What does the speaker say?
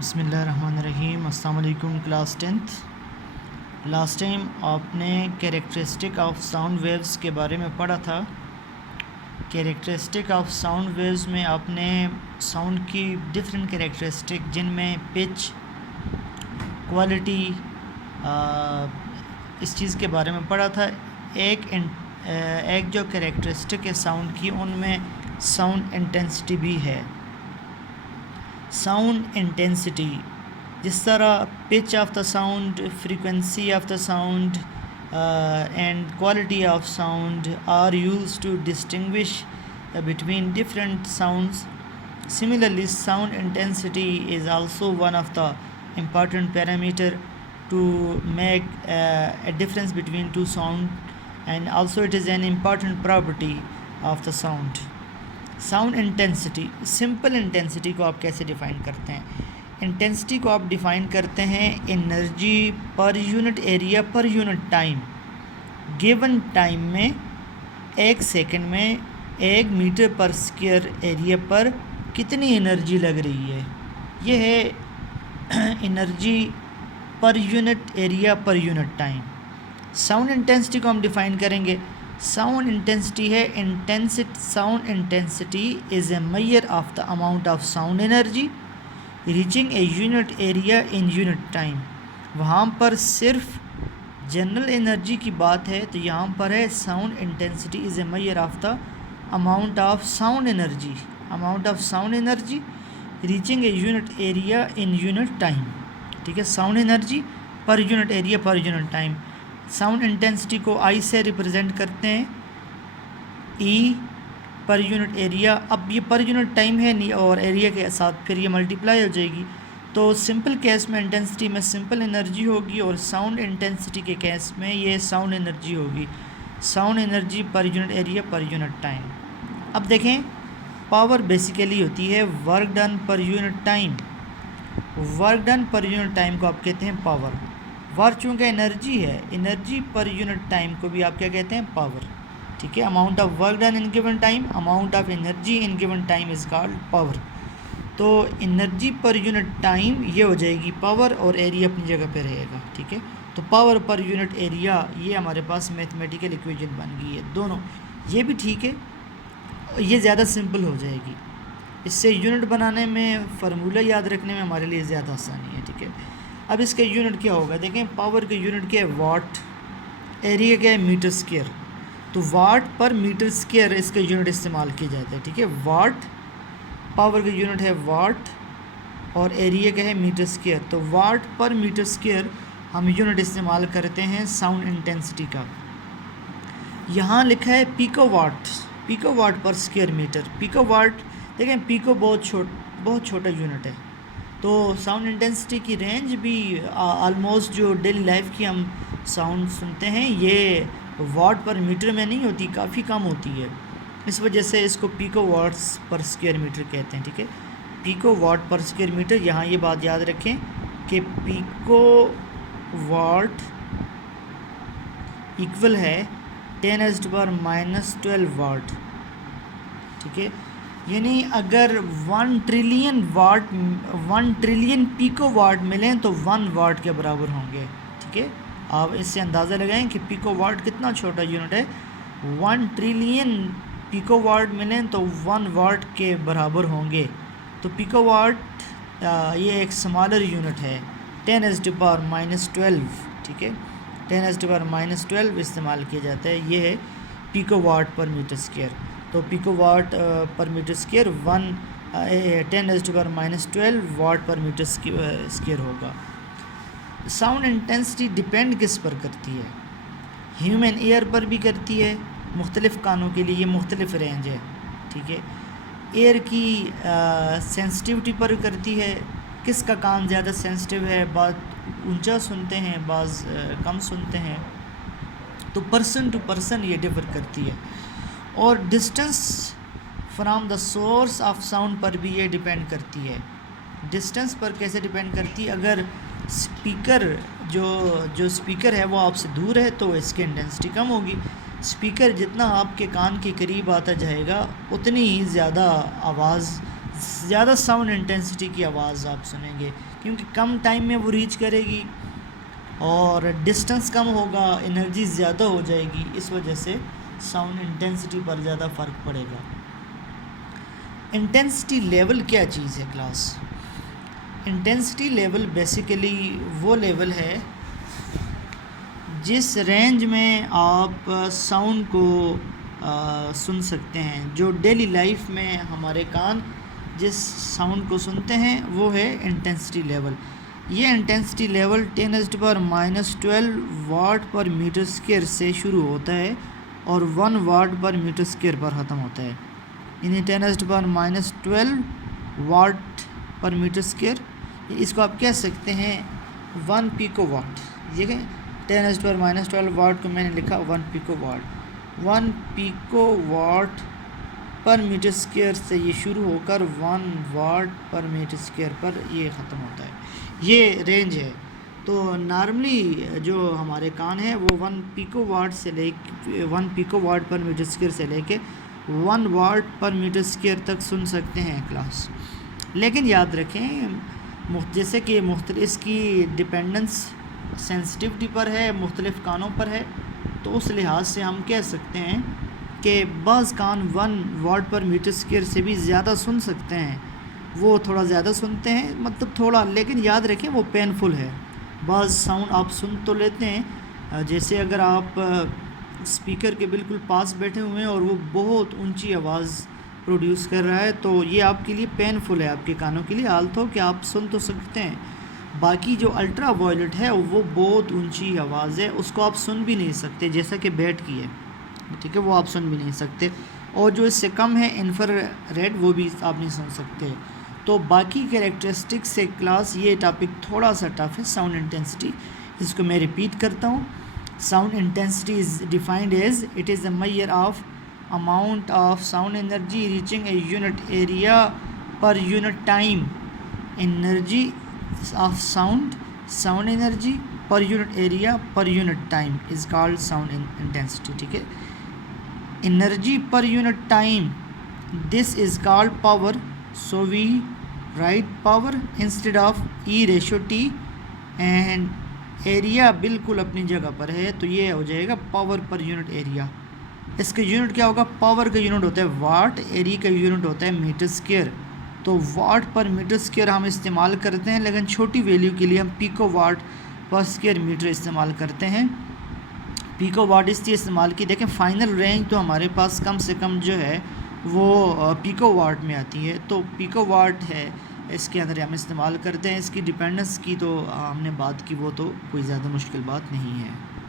बिस्मिल्लाहिर्रहमानिर्रहीम। अस्सलाम वालेकुम क्लास 10th। लास्ट टाइम आपने कैरेक्टरिस्टिक ऑफ साउंड वेव्स के बारे में पढ़ा था। कैरेक्टरिस्टिक ऑफ साउंड वेव्स में आपने साउंड की डिफरेंट कैरेक्टरिस्टिक जिनमें पिच, क्वालिटी, इस चीज़ के बारे में पढ़ा था। एक जो कैरेक्टरिस्टिक है साउंड की, उनमें साउंड इंटेंसिटी भी है। साउंड इंटेंसिटी, जिस तरह pitch of the sound, frequency of the sound and quality of sound are used to distinguish between different sounds. Similarly, sound intensity is also one of the important parameter to make a difference between two sound, and also it is an important property of the sound. Sound intensity, simple intensity को आप कैसे define करते हैं? Intensity को आप define करते हैं energy per unit area per unit time. Given time में, एक सेकंड में 1 मीटर पर स्क्वायर एरिया पर कितनी एनर्जी लग रही है, ये है energy per unit area per unit time. Sound intensity को हम डिफ़ाइन करेंगे। साउंड इंटेंसिटी है sound intensity is a measure of the amount of sound energy reaching a unit area in unit time. वहाँ पर सिर्फ जनरल एनर्जी की बात है, तो यहाँ पर है sound intensity is a measure of the amount of sound energy reaching a unit area in unit time. ठीक है, sound energy per unit area per unit time. Sound intensity को आई से रिप्रेजेंट करते हैं, ई पर यूनिट एरिया। अब ये पर यूनिट टाइम है नहीं, और एरिया के साथ फिर ये मल्टीप्लाई हो जाएगी। तो सिंपल केस में इंटेंसिटी में सिंपल एनर्जी होगी, और साउंड इंटेंसिटी के केस में ये साउंड एनर्जी होगी। Sound energy per unit area per unit time. अब देखें, पावर बेसिकली होती है वर्क डन पर यूनिट टाइम। वर्क डन पर यूनिट टाइम को आप कहते हैं पावर। वर्क चूँकि एनर्जी है, एनर्जी पर यूनिट टाइम को भी आप क्या कहते हैं? पावर। ठीक है, amount of work done in given time, amount of energy in given time is called power. तो एनर्जी पर यूनिट टाइम ये हो जाएगी पावर, और एरिया अपनी जगह पे रहेगा। ठीक है, तो पावर पर यूनिट एरिया, ये हमारे पास मैथमेटिकल इक्वेशन बन गई है। दोनों ये भी ठीक है, ये ज़्यादा सिंपल हो जाएगी। इससे यूनिट बनाने में, फार्मूला याद रखने में हमारे लिए ज़्यादा आसानी है। ठीक है, अब इसका यूनिट क्या होगा? देखें, पावर का यूनिट क्या है? वाट। एरिया क्या है? Metre square. तो वाट पर मीटर स्क्वायर इसका यूनिट इस्तेमाल किया जाता है। ठीक है, वाट पावर का यूनिट है वाट, और एरिया क्या है? Metre square. तो वाट पर मीटर स्क्वायर हम यूनिट इस्तेमाल करते हैं साउंड इंटेंसिटी का। यहाँ लिखा है पिको वाट पर स्क्वायर मीटर। पिको वाट, देखें पिको बहुत छोटा यूनिट है। तो साउंड इंटेंसिटी की रेंज भी ऑलमोस्ट जो डेली लाइफ की हम साउंड सुनते हैं, ये वाट पर मीटर में नहीं होती, काफ़ी कम होती है। इस वजह से इसको पिको वाट्स पर स्क्वायर मीटर कहते हैं। ठीक है, पिको वाट पर स्क्वायर मीटर। यहाँ ये बात याद रखें कि पिको वाट इक्वल है 10⁻⁻12 वाट। ठीक है, यानी अगर 1 ट्रिलियन पिको वाट मिलें तो 1 वाट के बराबर होंगे। ठीक है, आप इससे अंदाज़ा लगाएं कि पिको वाट कितना छोटा यूनिट है। 1 ट्रिलियन पिको वाट मिलें तो 1 वाट के बराबर होंगे। तो पिको वाट ये एक स्मॉलर यूनिट है, 10⁻⁻12। ठीक है, 10⁻⁻12 इस्तेमाल किया जाता है। ये है पिको वाट पर मीटर स्क्वायर। तो पिको वाट पर मीटर स्क्वायर 10⁻12 वाट पर मीटर स्क्वायर होगा। साउंड इंटेंसिटी डिपेंड किस पर करती है? ह्यूमन एयर पर भी करती है। मुख्तलिफ़ कानों के लिए ये मुख्तलिफ रेंज है। ठीक है, एयर की सेंसिटिविटी पर करती है। किसका कान ज़्यादा सेंसिटिव है? बात ऊंचा सुनते हैं, बाज़ कम सुनते हैं। तो पर्सन टू पर्सन ये डिफ़र करती है। और distance from the source of sound पर भी ये डिपेंड करती है। डिस्टेंस पर कैसे डिपेंड करती है? अगर स्पीकर जो स्पीकर है वो आपसे दूर है तो इसकी इंटेंसिटी कम होगी। स्पीकर जितना आपके कान के करीब आता जाएगा उतनी ही ज़्यादा आवाज़ ज़्यादा साउंड इंटेंसिटी की आवाज़ आप सुनेंगे, क्योंकि कम टाइम में वो रीच करेगी और डिस्टेंस कम होगा, एनर्जी ज़्यादा हो जाएगी, इस वजह से साउंड इंटेंसिटी पर ज़्यादा फ़र्क पड़ेगा। इंटेंसिटी लेवल क्या चीज़ है क्लास? इंटेंसिटी लेवल बेसिकली वो लेवल है जिस रेंज में आप साउंड को सुन सकते हैं। जो डेली लाइफ में हमारे कान जिस साउंड को सुनते हैं वो है इंटेंसिटी लेवल। ये इंटेंसिटी लेवल 10⁻⁻12 वाट पर मीटर स्क्वायर से शुरू होता है और 1 वाट पर मीटर स्क्वायर पर ख़त्म होता है। यानी 10⁻12 वाट पर मीटर स्क्वायर, इसको आप कह सकते हैं 1 पिको वाट। ठीक है, 10⁻12 वाट को मैंने लिखा 1 पिको वाट। 1 पिको वाट पर मीटर स्क्वायर से ये शुरू होकर 1 वाट पर मीटर स्क्वायर पर ये ख़त्म होता है। ये रेंज है। तो नॉर्मली जो हमारे कान है वो 1 पिको वाट से ले 1 पिको वाट पर मीटर स्क्वायर से लेके 1 वाट पर मीटर स्क्वायर तक सुन सकते हैं क्लास। लेकिन याद रखें, जैसे कि इसकी डिपेंडेंस सेंसिटिविटी पर है, मुख्तलिफ़ कानों पर है, तो उस लिहाज से हम कह सकते हैं कि बाज़ कान 1 वाट पर मीटर स्क्वायर से भी ज़्यादा सुन सकते हैं, वो थोड़ा ज़्यादा सुनते हैं, मतलब थोड़ा, लेकिन याद रखें वो पेनफुल है। बाज़ साउंड आप सुन तो लेते हैं, जैसे अगर आप स्पीकर के बिल्कुल पास बैठे हुए हैं और वो बहुत ऊंची आवाज़ प्रोड्यूस कर रहा है, तो ये आपके लिए पेनफुल है, आपके कानों के लिए। आल्थो कि आप सुन तो सकते हैं। बाकी जो अल्ट्रा वायलेट है वो बहुत ऊंची आवाज़ है, उसको आप सुन भी नहीं सकते, जैसा कि बैट की है, ठीक है, वो आप सुन भी नहीं सकते। और जो इससे कम है इंफ्रारेड, वो भी आप नहीं सुन सकते। तो बाकी कैरेक्टरिस्टिक्स से क्लास ये टॉपिक थोड़ा सा टफ है, साउंड इंटेंसिटी। इसको मैं रिपीट करता हूँ। Sound intensity is defined as it is a measure of amount of sound energy reaching a unit area per unit time. Energy of sound energy per unit area per unit time is called sound intensity. ठीक है, energy per unit time, this is called power. So we write power instead of E/T, and area बिल्कुल अपनी जगह पर है, तो ये हो जाएगा पावर पर यूनिट एरिया। इसका यूनिट क्या होगा? पावर का यूनिट होता है वाट, एरिया का यूनिट होता है मीटर स्क्वायर। तो वाट पर मीटर स्क्वायर हम इस्तेमाल करते हैं, लेकिन छोटी वैल्यू के लिए हम पिको वाट पर स्क्वायर मीटर इस्तेमाल करते हैं। पिको वाट इसलिए इस्तेमाल की, देखें फाइनल रेंज तो हमारे पास कम से कम जो है वो पिको वाट में आती है, तो पिको वाट है, इसके अंदर हम इस्तेमाल करते हैं। इसकी डिपेंडेंस की तो हमने बात की, वो तो कोई ज़्यादा मुश्किल बात नहीं है।